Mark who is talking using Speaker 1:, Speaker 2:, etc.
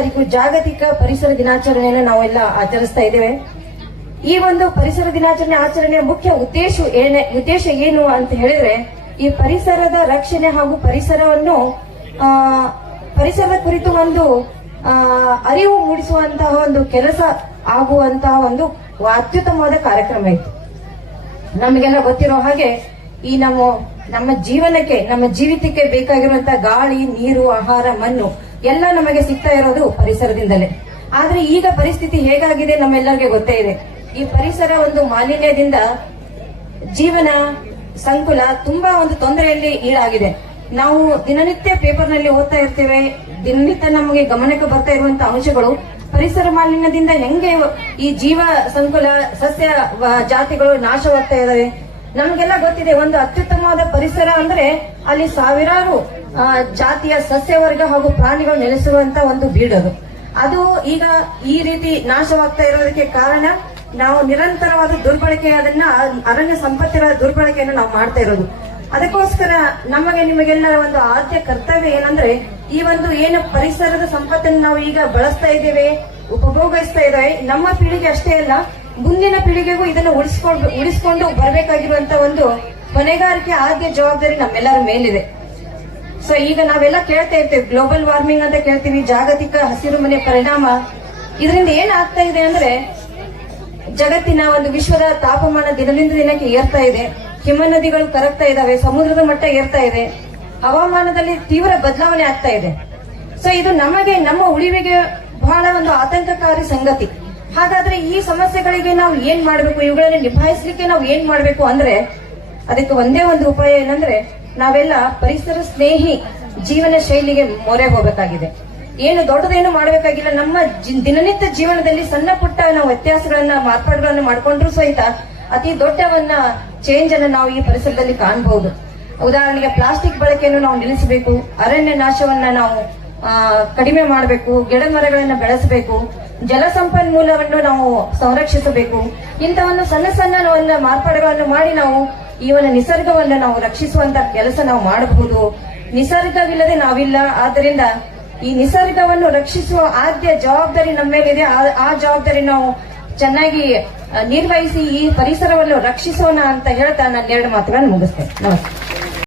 Speaker 1: ತಾರೀಕು ಜಾಗತಿಕ ಪರಿಸರ ದಿನಾಚರಣೆಯನ್ನು ನಾವೆಲ್ಲ ಆಚರಿಸ್ತಾ ಇದ್ದೇವೆ. ಈ ಒಂದು ಪರಿಸರ ದಿನಾಚರಣೆ ಆಚರಣೆಯ ಮುಖ್ಯ ಉದ್ದೇಶ ಏನೇ ಉದ್ದೇಶ ಏನು ಅಂತ ಹೇಳಿದ್ರೆ, ಈ ಪರಿಸರದ ರಕ್ಷಣೆ ಹಾಗೂ ಪರಿಸರವನ್ನು ಪರಿಸರದ ಕುರಿತು ಒಂದು ಅರಿವು ಮೂಡಿಸುವಂತಹ ಒಂದು ಕೆಲಸ ಆಗುವಂತಹ ಒಂದು ಅತ್ಯುತ್ತಮವಾದ ಕಾರ್ಯಕ್ರಮ ಇತ್ತು. ನಮಗೆಲ್ಲ ಗೊತ್ತಿರೋ ಹಾಗೆ, ಈ ನಮ್ಮ ನಮ್ಮ ಜೀವನಕ್ಕೆ, ನಮ್ಮ ಜೀವಿತಕ್ಕೆ ಬೇಕಾಗಿರುವಂತಹ ಗಾಳಿ, ನೀರು, ಆಹಾರ, ಮಣ್ಣು ಎಲ್ಲ ನಮಗೆ ಸಿಗ್ತಾ ಇರೋದು ಪರಿಸರದಿಂದಲೇ. ಆದ್ರೆ ಈಗ ಪರಿಸ್ಥಿತಿ ಹೇಗಾಗಿದೆ ನಮ್ಮೆಲ್ಲರಿಗೆ ಗೊತ್ತೇ ಇದೆ. ಈ ಪರಿಸರ ಒಂದು ಮಾಲಿನ್ಯದಿಂದ ಜೀವನ ಸಂಕುಲ ತುಂಬಾ ಒಂದು ತೊಂದರೆಯಲ್ಲಿ ಈಡಾಗಿದೆ. ನಾವು ದಿನನಿತ್ಯ ಪೇಪರ್ನಲ್ಲಿ ಓದ್ತಾ ಇರ್ತೇವೆ. ದಿನನಿತ್ಯ ನಮಗೆ ಗಮನಕ್ಕೆ ಬರ್ತಾ ಇರುವಂತಹ ಅಂಶಗಳು ಪರಿಸರ ಮಾಲಿನ್ಯದಿಂದ ಹೆಂಗೆ ಈ ಜೀವ ಸಂಕುಲ ಸಸ್ಯ ಜಾತಿಗಳು ನಾಶವಾಗ್ತಾ ಇದಾವೆ. ನಮ್ಗೆಲ್ಲ ಗೊತ್ತಿದೆ, ಒಂದು ಅತ್ಯುತ್ತಮವಾದ ಪರಿಸರ ಅಂದ್ರೆ ಅಲ್ಲಿ ಸಾವಿರಾರು ಜಾತಿಯ ಸಸ್ಯವರ್ಗ ಹಾಗೂ ಪ್ರಾಣಿಗಳು ನೆಲೆಸುವಂತ ಒಂದು ಬೀಡದು ಅದು ಈಗ ಈ ರೀತಿ ನಾಶವಾಗ್ತಾ ಇರೋದಕ್ಕೆ ಕಾರಣ ನಾವು ನಿರಂತರವಾದ ದುರ್ಬಳಕೆ, ಅದನ್ನ ಅರಣ್ಯ ಸಂಪತ್ತಿನ ದುರ್ಬಳಕೆಯನ್ನು ನಾವು ಮಾಡ್ತಾ ಇರೋದು. ಅದಕ್ಕೋಸ್ಕರ ನಮಗೆ ನಿಮಗೆಲ್ಲರ ಒಂದು ಆದ್ಯ ಕರ್ತವ್ಯ ಏನಂದ್ರೆ ಈ ಒಂದು ಏನು ಪರಿಸರದ ಸಂಪತ್ತನ್ನು ನಾವು ಈಗ ಬಳಸ್ತಾ ಇದ್ದೇವೆ, ಉಪಭೋಗಿಸ್ತಾ ಇದ್ದೇವೆ, ನಮ್ಮ ಪೀಳಿಗೆ ಅಷ್ಟೇ ಅಲ್ಲ ಮುಂದಿನ ಪೀಳಿಗೆಗೂ ಇದನ್ನು ಉಳಿಸ್ಕೊಂಡು ಉಳಿಸ್ಕೊಂಡು ಬರಬೇಕಾಗಿರುವಂತ ಒಂದು ಹೊಣೆಗಾರಿಕೆ ಆದ್ಯ ಜವಾಬ್ದಾರಿ ನಮ್ಮೆಲ್ಲರ ಮೇಲಿದೆ. ಸೊ ಈಗ ನಾವೆಲ್ಲ ಕೇಳ್ತಾ ಇರ್ತೇವೆ ಗ್ಲೋಬಲ್ ವಾರ್ಮಿಂಗ್ ಅಂತ ಕೇಳ್ತೀವಿ, ಜಾಗತಿಕ ಹಸಿರು ಮನೆ ಪರಿಣಾಮ. ಇದರಿಂದ ಆಗ್ತಾ ಇದೆ ಅಂದ್ರೆ, ಜಗತ್ತಿನ ಒಂದು ವಿಶ್ವದ ತಾಪಮಾನ ದಿನದಿಂದ ದಿನಕ್ಕೆ ಏರ್ತಾ ಇದೆ. ಹಿಮ ನದಿಗಳು ಕರಗ್ತಾ ಇದಾವೆ, ಸಮುದ್ರದ ಮಟ್ಟ ಏರ್ತಾ ಇದೆ. ಹವಾಮಾನದಲ್ಲಿ ತೀವ್ರ ಬದಲಾವಣೆ ಆಗ್ತಾ ಇದೆ. ಸೊ ಇದು ನಮಗೆ, ನಮ್ಮ ಉಳಿವಿಗೆ ಬಹಳ ಒಂದು ಆತಂಕಕಾರಿ ಸಂಗತಿ. ಹಾಗಾದ್ರೆ ಈ ಸಮಸ್ಯೆಗಳಿಗೆ ನಾವು ಏನ್ ಮಾಡಬೇಕು? ಇವುಗಳನ್ನು ನಿಭಾಯಿಸಲಿಕ್ಕೆ ನಾವು ಏನ್ ಮಾಡಬೇಕು ಅಂದ್ರೆ, ಅದಕ್ಕೆ ಒಂದೇ ಒಂದು ಉಪಾಯ ಏನಂದ್ರೆ, ನಾವೆಲ್ಲ ಪರಿಸರ ಸ್ನೇಹಿ ಜೀವನ ಶೈಲಿಗೆ ಮೊರೆ ಹೋಗಬೇಕಾಗಿದೆ. ಏನು ದೊಡ್ಡದೇನು ಮಾಡಬೇಕಾಗಿಲ್ಲ. ನಮ್ಮ ದಿನನಿತ್ಯ ಜೀವನದಲ್ಲಿ ಸಣ್ಣ ಪುಟ್ಟ ನಾವು ವ್ಯತ್ಯಾಸಗಳನ್ನ, ಮಾರ್ಪಾಡುಗಳನ್ನು ಮಾಡ್ಕೊಂಡ್ರು ಸಹಿತ ಅತಿ ದೊಡ್ಡವನ್ನ ಚೇಂಜ್ ಅನ್ನ ನಾವು ಈ ಪರಿಸರದಲ್ಲಿ ಕಾಣಬಹುದು ಉದಾಹರಣೆಗೆ ಪ್ಲಾಸ್ಟಿಕ್ ಬಳಕೆಯನ್ನು ನಾವು ನಿಲ್ಲಿಸಬೇಕು. ಅರಣ್ಯ ನಾಶವನ್ನ ನಾವು ಕಡಿಮೆ ಮಾಡಬೇಕು. ಗಿಡ ಮರಗಳನ್ನ ಬೆಳೆಸಬೇಕು. ಜಲ ಸಂಪನ್ಮೂಲವನ್ನು ನಾವು ಸಂರಕ್ಷಿಸಬೇಕು. ಇಂಥವನ್ನು ಸಣ್ಣ ಸಣ್ಣ ಒಂದು ಮಾರ್ಪಾಡುಗಳನ್ನು ಮಾಡಿ ನಾವು ಈ ಒಂದು ನಿಸರ್ಗವನ್ನು ನಾವು ರಕ್ಷಿಸುವಂತ ಕೆಲಸ ನಾವು ಮಾಡಬಹುದು. ನಿಸರ್ಗವಿಲ್ಲದೆ ನಾವಿಲ್ಲ. ಆದ್ದರಿಂದ ಈ ನಿಸರ್ಗವನ್ನು ರಕ್ಷಿಸುವ ಆದ್ಯ ಜವಾಬ್ದಾರಿ ನಮ್ಮ ಮೇಲಿದೆ. ಆ ಜವಾಬ್ದಾರಿ ನಾವು ಚೆನ್ನಾಗಿ ನಿರ್ವಹಿಸಿ ಈ ಪರಿಸರವನ್ನು ರಕ್ಷಿಸೋಣ ಅಂತ ಹೇಳ್ತಾ ನಾನು ಎರಡು ಮಾತುಗಳನ್ನು ಮುಗಿಸ್ತೇನೆ. ನಮಸ್ತೆ.